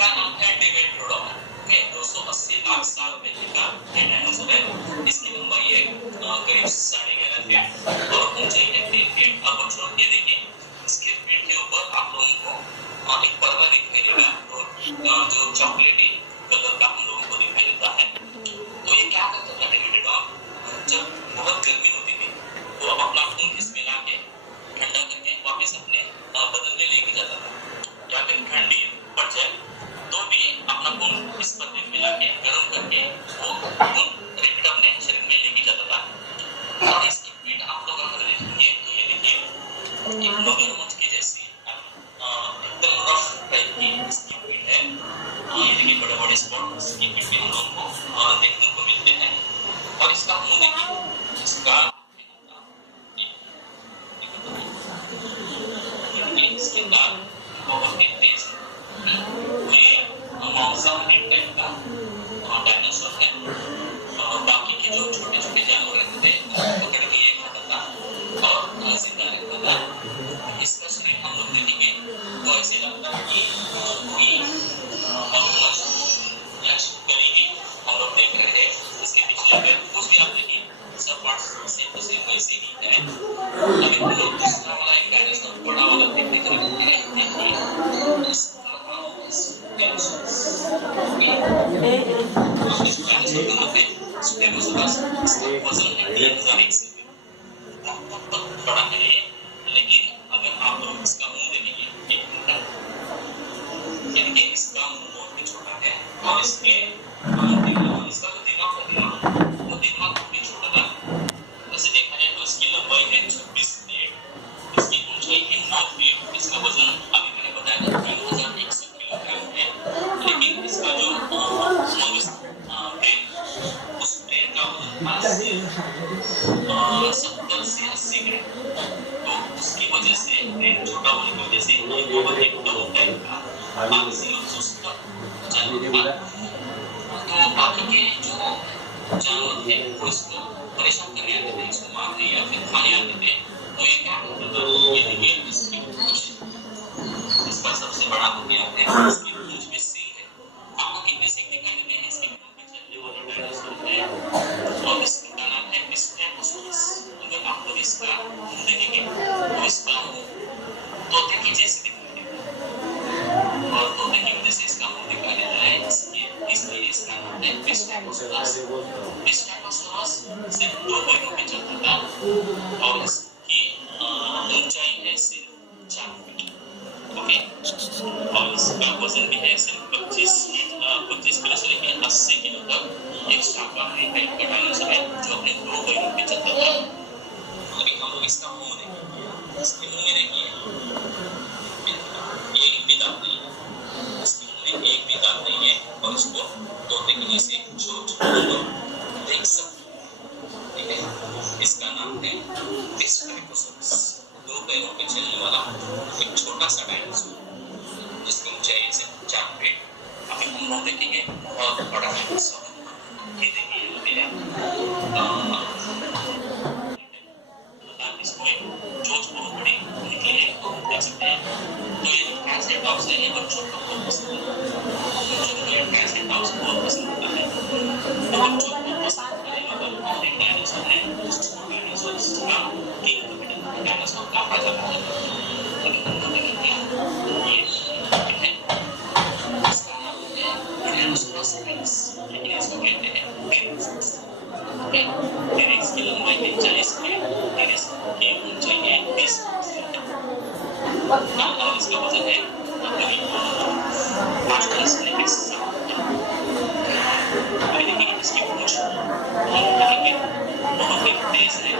इसका नाम है डिमेट्रोडॉन। ओके, 280 लाख साल पहले का ये डायनासोर है। इसकी लंबाई है करीब 11.5 फीट और ऊंचाई है 3 फीट। अब बच्चों ये देखिए, इसके पेट के ऊपर आप लोगों को एक पर्दा दिखाई देगा जो चॉकलेटी कलर का हम लोगों को दिखाई देता है। तो ये क्या करता था डिमेट्रोडॉन, जब बहुत गर्मी होती थी तो अब अपना खून इसमें ला के ठंडा करके वापस अपने बदन में लेके जाता था, या फिर ठंडी पड़ जाए तो भी अपना खून इस पर्दे में ला के गर्म करके वो खून रिपीट अपने शरीर में लेके जाता था। और इसकी पीठ आप लोग अगर देखेंगे तो ये देखिए एक मगरमच्छ की जैसी एकदम रफ टाइप की इसकी पीठ है। ये देखिए बड़े बड़े स्पॉट इसकी पीठ पे हम लोगों को देखने को मिलते हैं। और इसका मुंह देखिए, इसका इसके दांत बहुत ही तेज है। ये मांसाहारी टाइप का डायनासोर है। बाकी के जो छोटे छोटे जानवर रहते थे उनको पकड़ के ये खाता था और जिंदा रहता था। इसका शरीर हम लोग देखेंगे तो ऐसे लगता है कि कोई मगरमच्छ या छिपकली भी हम लोग देख रहे हैं। इसके पिछले पैर कुछ भी आप देखिए सब पार्ट्स सेम टू सेम वैसे ही है। अभी हम लोग दूसरा वाला एक डायनासोर बड़ा वाला देखने को मिलता है। देखिए इसका नाम इस डायनासोर का नाम है स्टेगोसोरस। इसका वजन है 3100 बहुत बड़ा है ये। लेकिन अगर आप लोग इसका मुंह देखेंगे यानी इसका मुंह बहुत ही छोटा है और इसका जो दिमाग भी छोटा था। वैसे देखा जाए तो इसकी लंबाई है 26 फीट, इसकी ऊंचाई है 9 फीट। इसका वजन अभी मैंने बताया था 3100 किलोग्राम है। लेकिन इसका जो ब्रेन, उस ब्रेन का वजन 70 से 80 ग्राम। तो उसकी वजह से ब्रेन छोटा होने की वजह से ये बहुत एक कम टाइप का आलसी और सुस्त जानवर था। तो बाकी के जो जानवर थे वो इसको परेशान करने आते थे, इसको मारने या फिर खाने आते थे। तो ये क्या करता था, ये देखिए इसकी पूंछ, इसका सबसे बड़ा हो गया है, इसकी पूंछ में सींग है। आपको कितने सींग दिखाई देते हैं? इसके मुंह पे चलने वाला डायनासोर है और इसका नाम है स्टेगोसोरस। अगर आप लोग इसका मुंह देखेंगे तो इसका मुंह तोते की जैसे दिखाई देता है और तोते की वजह से इसका मुंह दिखाई देता है, इसलिए इसका नाम है स्टेगोसोरस। स्टेगोसोरस सिर्फ 2 पैरों पे चलता था और इसकी ऊंचाई है सिर्फ 4 फीट। ओके, और इसका वजन भी है सिर्फ 25 किलो से लेकर 80 किलो तक। एक शाकाहारी टाइप का डायनासोर है जो अपने 2 पैरों पे चलता था। अभी हम लोग इसका मुंह देखेंगे, इसके मुंह में देखिए एक भी दांत नहीं है, इसके मुंह में एक भी दांत नहीं है और इसको तोते के जैसे देख सकते हैं। ठीक है, इसका नाम है स्टेगोसोरस। 2 पैरों पे चलने वाला एक छोटा सा डायनासोर जिसकी ऊंचाई है सिर्फ 4 फीट। अभी हम लोग देखेंगे बहुत बड़ा डायनासोर। ये देखिए इसको चोंच बहुत बड़ी निकली है, तो देख सकते हैं। तो ये ट्रांसलेटॉप्स है, ये बच्चों को बहुत पसंद है। बच्चों को ये ट्रांसलेटॉप्स बहुत पसंद आता है। तो बच्चों को पसंद आने वाला और एक डायनासोर है जिसको डायनासोर का किंग डायनासोर कहा जाता है। अभी हम लोग देखेंगे ये है, इसका नाम है टायरानोसोरस रेक्स, लेकिन इसको कहते हैं टेरेक्स। टेरेक्स की लंबाई है 40 फीट, टेरेक्स की ऊंचाई है 20 फीट और इसका वजन है करीब 5 से लेकर 7 टन। देखिए इसकी पूंछ देखेंगे बहुत ही तेज है।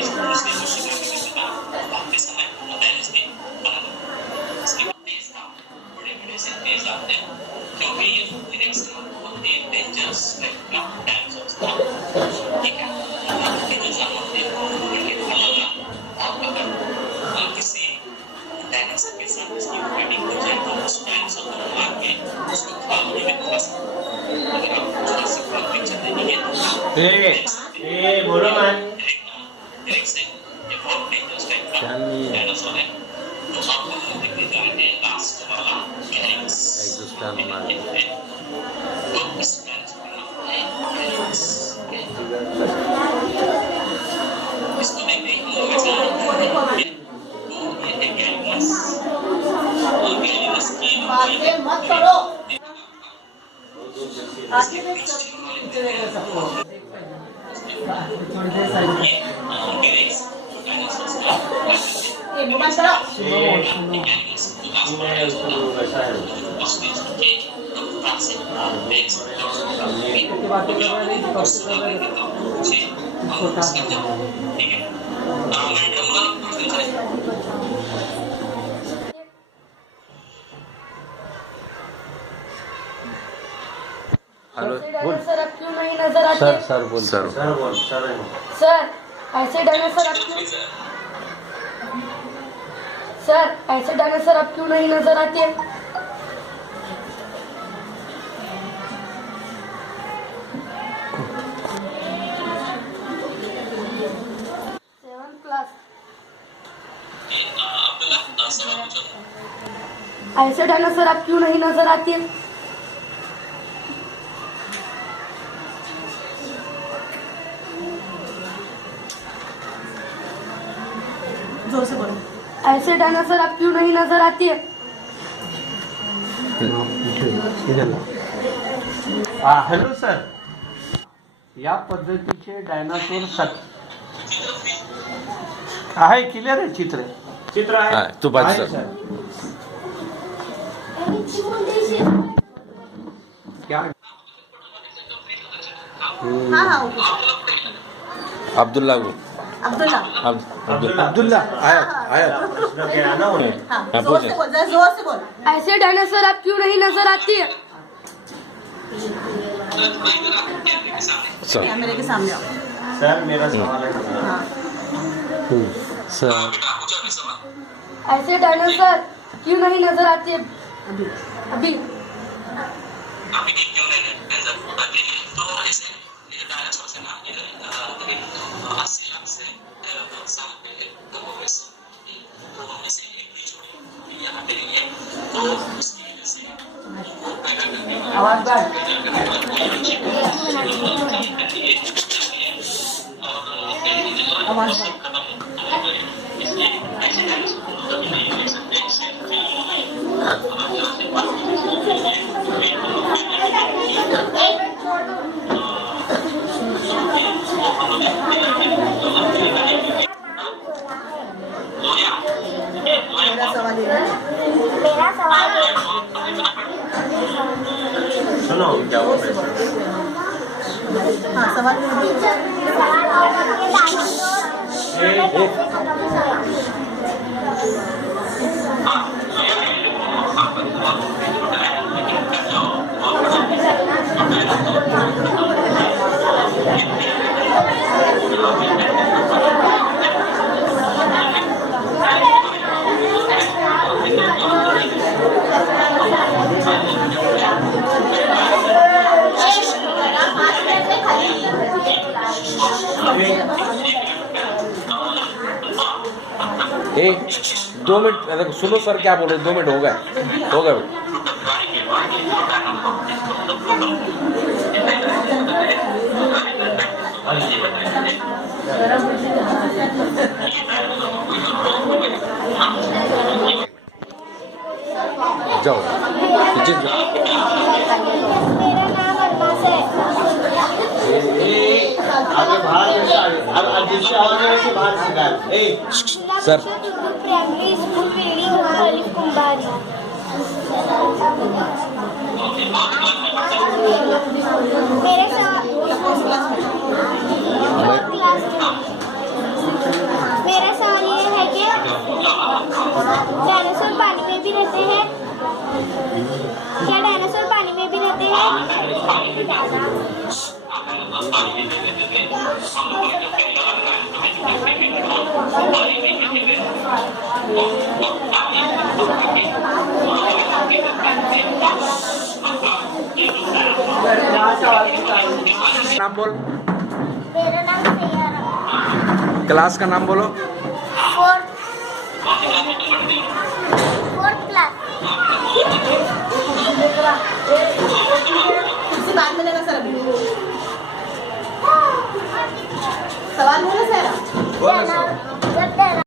इस पूंछ से वो शिकार करने का भागते समय बैलेंस भी बना रहता है। इसके तेज दांत, बड़े-बड़े से तेज दांत हैं, क्योंकि ये टेरेक्स का बहुत ही डेंजरस टाइप का डायनासोर था। ठीक है, के जो जानवर थे वो पकड़ के खा लेगा और अगर किसी डायनासोर के साथ इसकी फाइटिंग हो जाए तो उस डायनासोर को मार के उसको खा सकते हैं। अगर आप जुरासिक पार्क पिक्चर देखेंगे तो बोलो man. टेरेक्स है, ये बहुत डेंजरस टाइप का डायनासोर है। तो आप लोग देखने जा रहे हैं लास्ट वाला कैरिंग्स। इसको मैं नहीं वैसा मत करो हेलो सर अब क्यों नहीं नजर आते? सर बोल सर सर ऐसे डायनासोर अब क्यों सर ऐसे डायनासोर अब क्यों नहीं नजर आते? 7th class. ऐसे डायनासोर अब क्यों नहीं नजर आते? जोर से बोलो। ऐसे डायनासोर अब क्यों नहीं नजर आती है? हॅलो सर, या पद्धतीचे डायनासोर आहे, क्लिअर आहे चित्र आहे तू पाहिजे आहे सर. क्या अब्दुल्ला अब्दुल्ला आया जोर से बोल। ऐसे डायनासोर अब क्यों नहीं नजर आती है? कैमरे के सामने आओ। सर मेरा सवाल है सर. ऐसे डायनासोर क्यों नहीं नजर आती है अभी? क्यों नहीं तो ऐसे डायनासोर से ना 80 लाख से साल पहले तो वैसे में से एक भी छोड़ी यहाँ पे नहीं है, तो उसकी वजह से पैदा करने मेरा सवाल है सुनो क्या हुआ हाँ सवाल एक 2 मिनट सुनो सर क्या बोल रहे. 2 मिनट हो गए. जाओ मेरा नाम अरबाज है। सर. प्राइमरी स्कूल बिल्डिंग अलिफ कुंभारी। मेरा सवाल ये है कि डायनासोर पानी में भी रहते हैं? क्या डायनासोर पानी में भी रहते हैं? नाम बोल. मेरा नाम सैयारा। क्लास का नाम बोलो. 4th class. उससे बाद में लेना सर अभी सवाल है ना सर जब